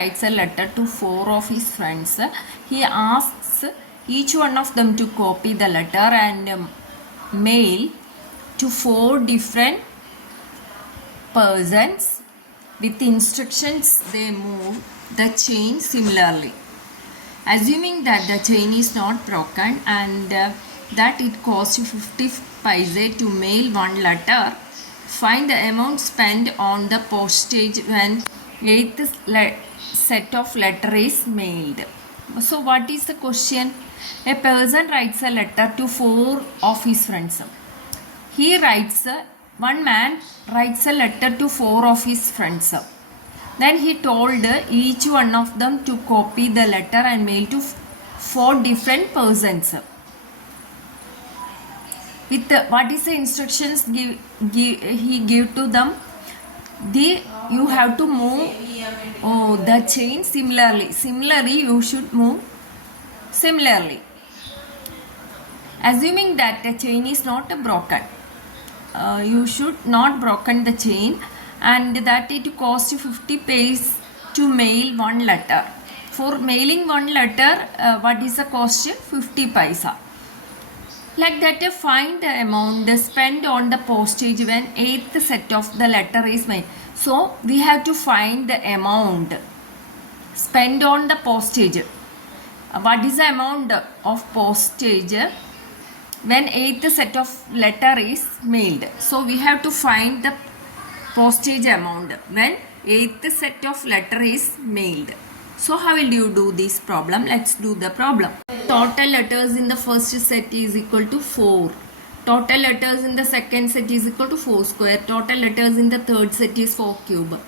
Writes a letter to 4 of his friends. He asks each one of them to copy the letter and mail to 4 different persons. With instructions, they move the chain similarly. Assuming that the chain is not broken and that it costs you 50 paise to mail one letter, find the amount spent on the postage when 8th set of letter is mailed. So what is the question? A person writes a letter to 4 of his friends. One man writes a letter to 4 of his friends. Then he told each one of them to copy the letter and mail to 4 different persons. With what is the instructions he give to them? You have to move the chain similarly. Similarly, you should move similarly. Assuming that the chain is not broken, you should not broken the chain, and that it costs you 50 paise to mail one letter. For mailing one letter, what is the cost? 50 paisa. Like that, find the amount spent on the postage when 8th set of the letter is made. So we have to find the amount spent on the postage. What is the amount of postage when 8th set of letter is mailed? So we have to find the postage amount when 8th set of letter is mailed. So how will you do this problem? Let's do the problem. Total letters in the first set is equal to 4. Total letters in the second set is equal to 4 square. Total letters in the third set is 4 cube.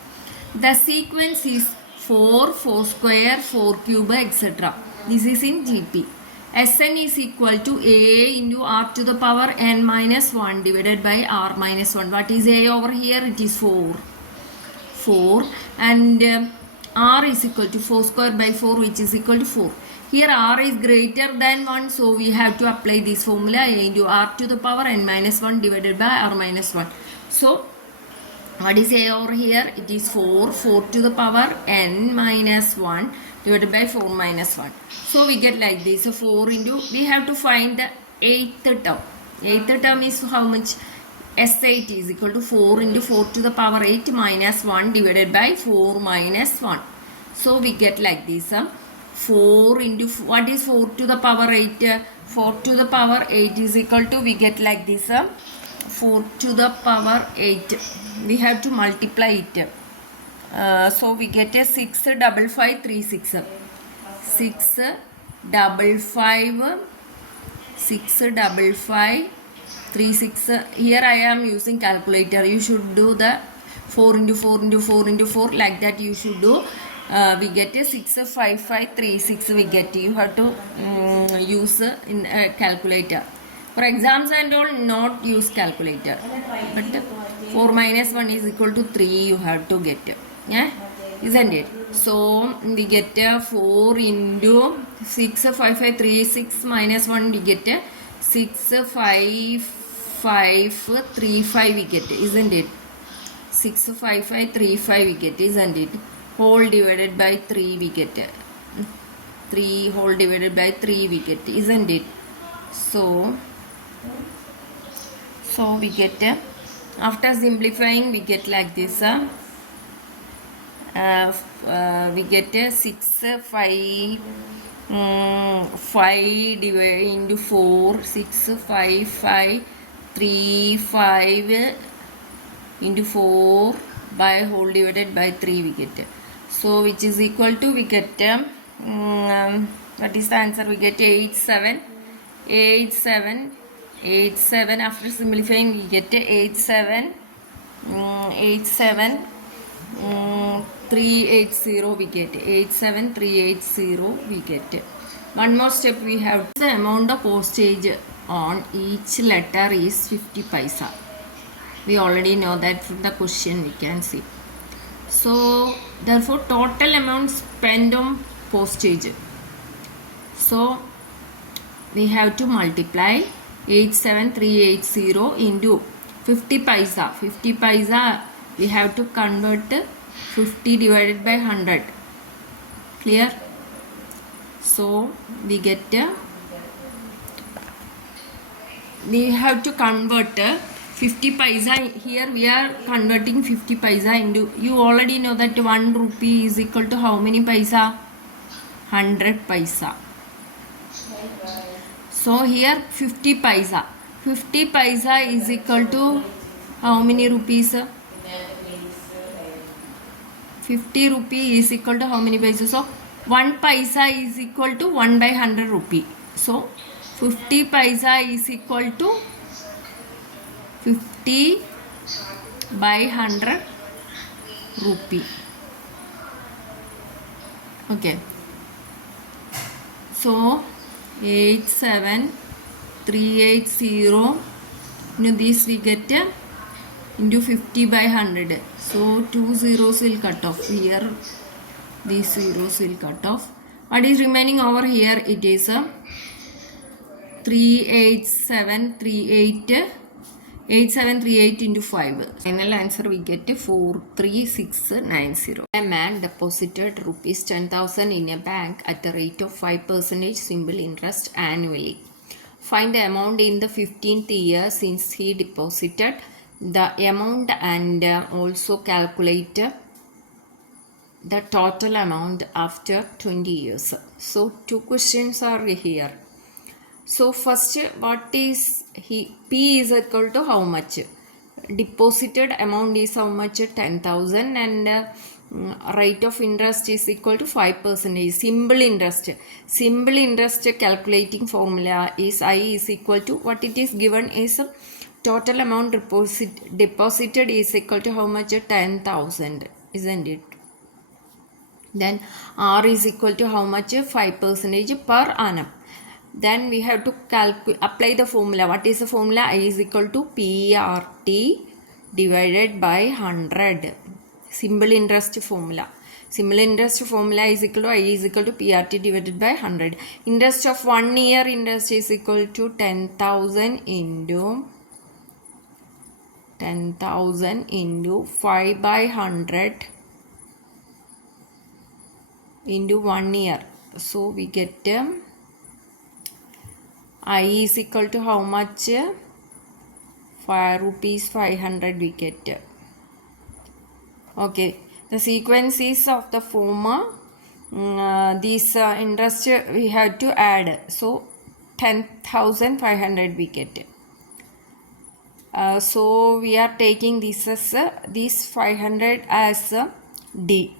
The sequence is 4, 4 square, 4 cube, etc. This is in GP. Sn is equal to A into R to the power n minus 1 divided by R minus 1. What is A over here? It is 4. 4 and R is equal to 4 square by 4, which is equal to 4. Here R is greater than 1, so we have to apply this formula, A into R to the power n minus 1 divided by R minus 1. So what is A over here? It is 4. 4 to the power n minus 1 divided by 4 minus 1. So we get like this. So 4 into, we have to find the 8th term. 8th term is how much? S8 is equal to 4 into 4 to the power 8 minus 1 divided by 4 minus 1. So we get like this. 4 into, what is 4 to the power 8? 4 to the power 8 is equal to, we get like this. 4 to the power 8. We have to multiply it. So we get a 65536. 65536. Here I am using calculator. You should do the 4 into 4 into 4 into 4, like that you should do. We get a 65536. We get, you have to use in a calculator. For exams and all, not use calculator, but 4 minus 1 is equal to 3 you have to get, yeah, isn't it? So we get 4 into 65536 minus 1, we get 65535 we get, isn't it? 65535 we get, isn't it? Whole divided by 3 we get 3 whole divided by 3 we get, isn't it? So we get, after simplifying, we get like this. We get 5 divided into 4, 65535 into 4 by whole divided by 3 we get. So which is equal to, we get what is the answer? We get 87. After simplifying, we get 380 we get. 87380 we get. One more step we have. The amount of postage on each letter is 50 paisa. We already know that from the question we can see. So therefore total amount spent on postage. So we have to multiply 87380 into 50 paisa. 50 paisa we have to convert 50 divided by 100. Clear? So we get we have to convert 50 paisa. Here we are converting 50 paisa into, you already know that 1 rupee is equal to how many paisa? 100 paisa. So here 50 paisa. 50 paisa is equal to how many rupees? 50 rupee is equal to how many paisa? So 1 paisa is equal to 1 by 100 rupee. So 50 paisa is equal to 50 by 100 rupee. Okay. So 87380 into this we get into 50 by 100. So 2 zeros will cut off. Here these zeros will cut off. What is remaining over here? It is 8738 into 5. Final answer we get 43690. A man deposited rupees 10,000 in a bank at a rate of 5% simple interest annually. Find the amount in the 15th year since he deposited the amount and also calculate the total amount after 20 years. So two questions are here. So first, what is P is equal to how much? Deposited amount is how much? 10,000 and rate of interest is equal to 5%. Simple interest. Simple interest calculating formula is I is equal to, what it is given is total amount deposited is equal to how much? 10,000, isn't it? Then R is equal to how much? 5% per annum. Then we have to apply the formula. What is the formula? I is equal to PRT divided by 100. Simple interest formula. Simple interest formula is equal to I is equal to PRT divided by 100. Interest of 1 year interest is equal to 10,000 into 5 by 100 into 1 year. So we get I is equal to how much? 5 rupees 500 we get. Okay, the sequences of the former this interest we have to add. So 10,500 we get. So we are taking this as this 500 as D.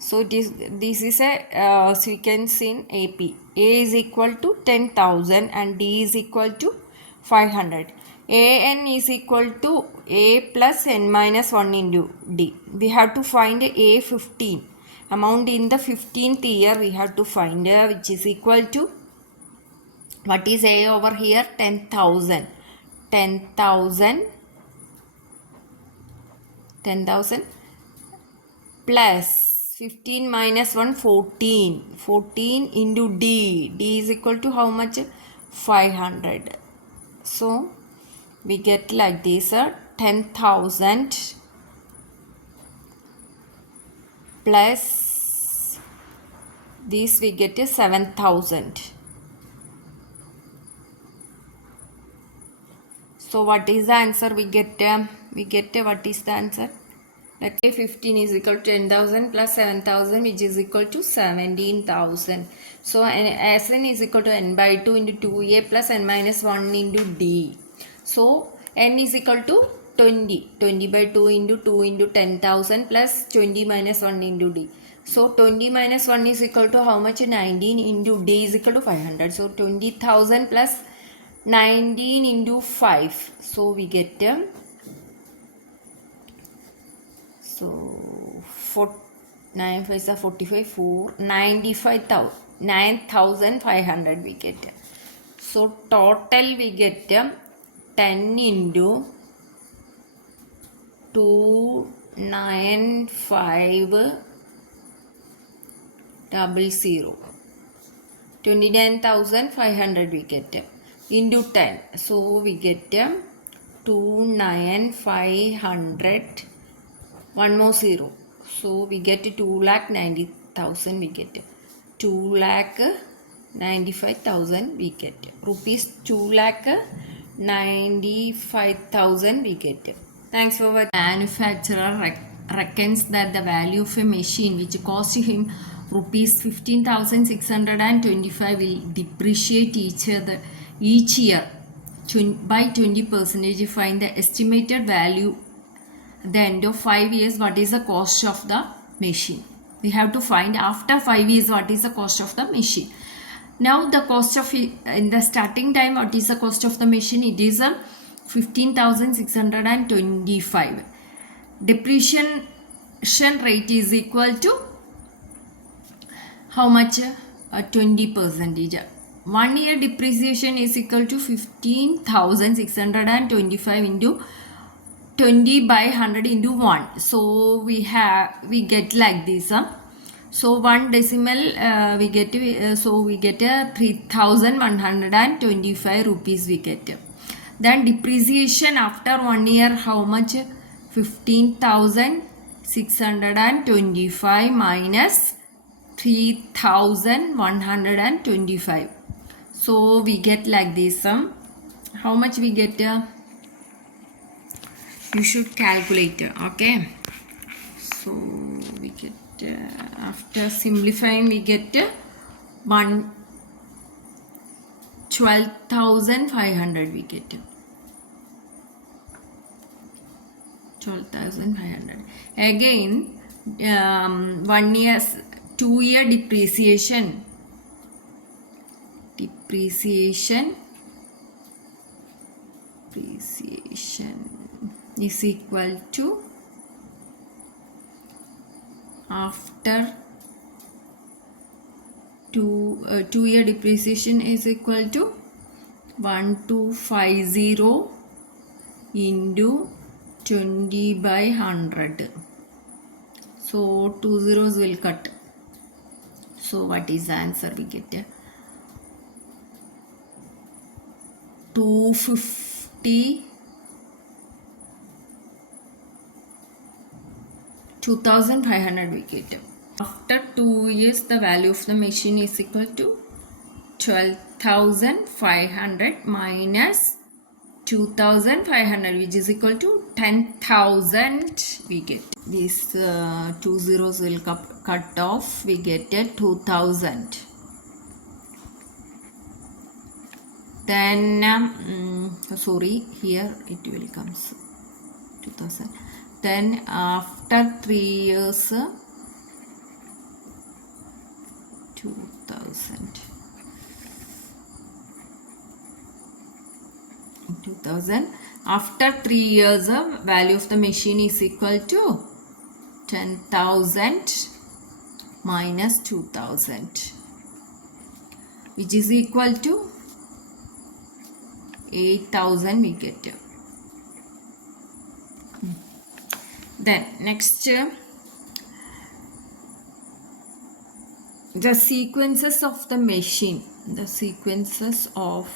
So this is a sequence in AP. A is equal to 10,000 and D is equal to 500. AN is equal to A plus N minus 1 into D. We have to find A15. Amount in the 15th year we have to find which is equal to, what is A over here? 10,000. 10,000 plus 15 minus 1 14 into D is equal to how much? 500. So we get like this 10,000 plus this we get 7,000. So what is the answer we get? What is the answer? Let's say 15 is equal to 10,000 plus 7,000 which is equal to 17,000. So Sn is equal to n by 2 into 2a plus n minus 1 into d. So n is equal to 20. 20 by 2 into 10,000 plus 20 minus 1 into d. So 20 minus 1 is equal to how much? 19 into d is equal to 500. So 20,000 plus 19 into 5. So we get so 9 5 are 45, 4 95,000, 9,500 we get. So total we get 10 into 29500 29,500 we get into 10. So we get 29500, one more zero. So we get 2,90,000 we get. 2,95,000 we get. Rupees 2,95,000 we get. Thanks for watching. Manufacturer reckons that the value of a machine which cost him rupees 15,625 will depreciate each year by 20%. Find the estimated value at the end of 5 years. What is the cost of the machine? We have to find after 5 years what is the cost of the machine. Now the cost of in the starting time, what is the cost of the machine? It is 15,625. Depreciation rate is equal to how much? 20%. 1 year depreciation is equal to 15,625 into 20 by 100 into 1. So we get like this. So one decimal we get 3,125 rupees we get. Then depreciation after 1 year, how much? 15,625 minus 3,125. So we get like this. How much we get? You should calculate. Okay. So we get after simplifying we get 12,500 we get. 12,500. Again 1 year 2 year depreciation is equal to after 2 year depreciation is equal to 1250 into 20 by 100. So 2 zeros will cut. So what is the answer? We get 2,500 we get. After 2 years, the value of the machine is equal to 12,500 minus 2,500, which is equal to 10,000 we get. These 2 zeros will cut off. We get 2,000. Then here it will comes 2,000. Then after 3 years 2,000. After 3 years value of the machine is equal to 10,000 minus 2,000, which is equal to 8,000 we get. Then next the sequences of the machine. The sequences of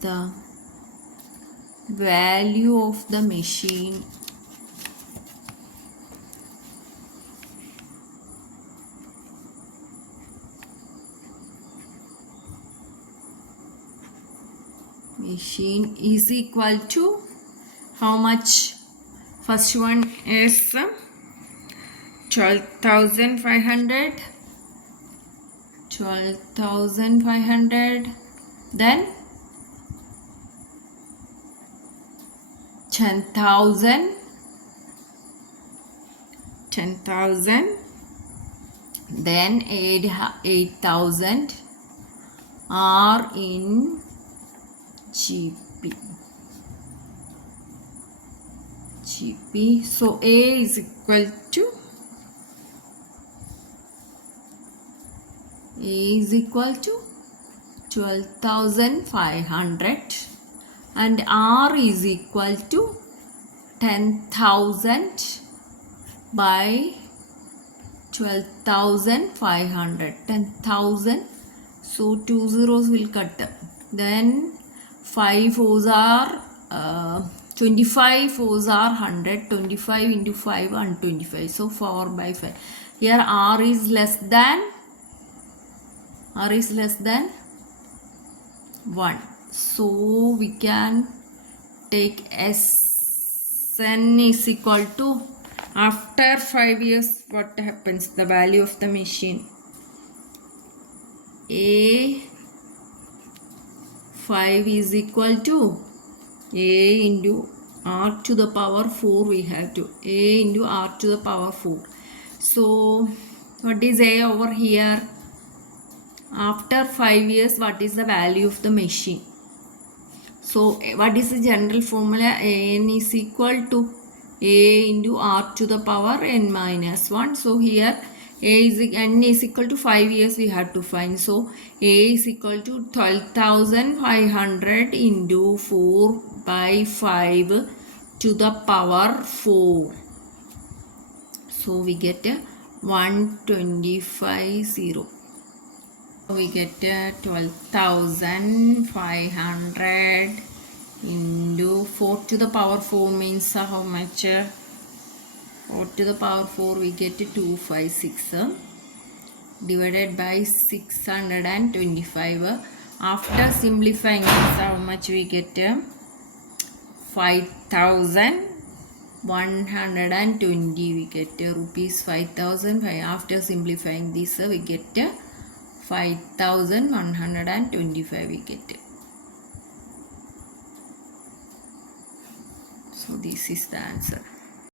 the value of the machine is equal to how much? First one is 12,500, then 10,000, then 8,000 are in GP. So A is equal to 12,500 and R is equal to 10,000 by 12,500. 10,000. So 2 zeros will cut. Then 5 fours are 25 fours are 100, 25 into 5 125, so 4 by 5. Here r is less than 1, so we can take Sn is equal to, after 5 years what happens, the value of the machine, A5 is equal to A into r to the power 4, we have to A into r to the power 4. So what is A over here? After 5 years, what is the value of the machine? So what is the general formula? N is equal to A into r to the power n minus 1. So here n is equal to 5 years we have to find. So A is equal to 12,500 into 4 by 5 to the power 4. So we get 125,000. We get 12,500 into 4 to the power 4 means how much? 4 to the power 4 we get 256 divided by 625. After simplifying this, how much we get? 5,120 we get rupees 5,000. After simplifying this we get 5,125 we get. So this is the answer.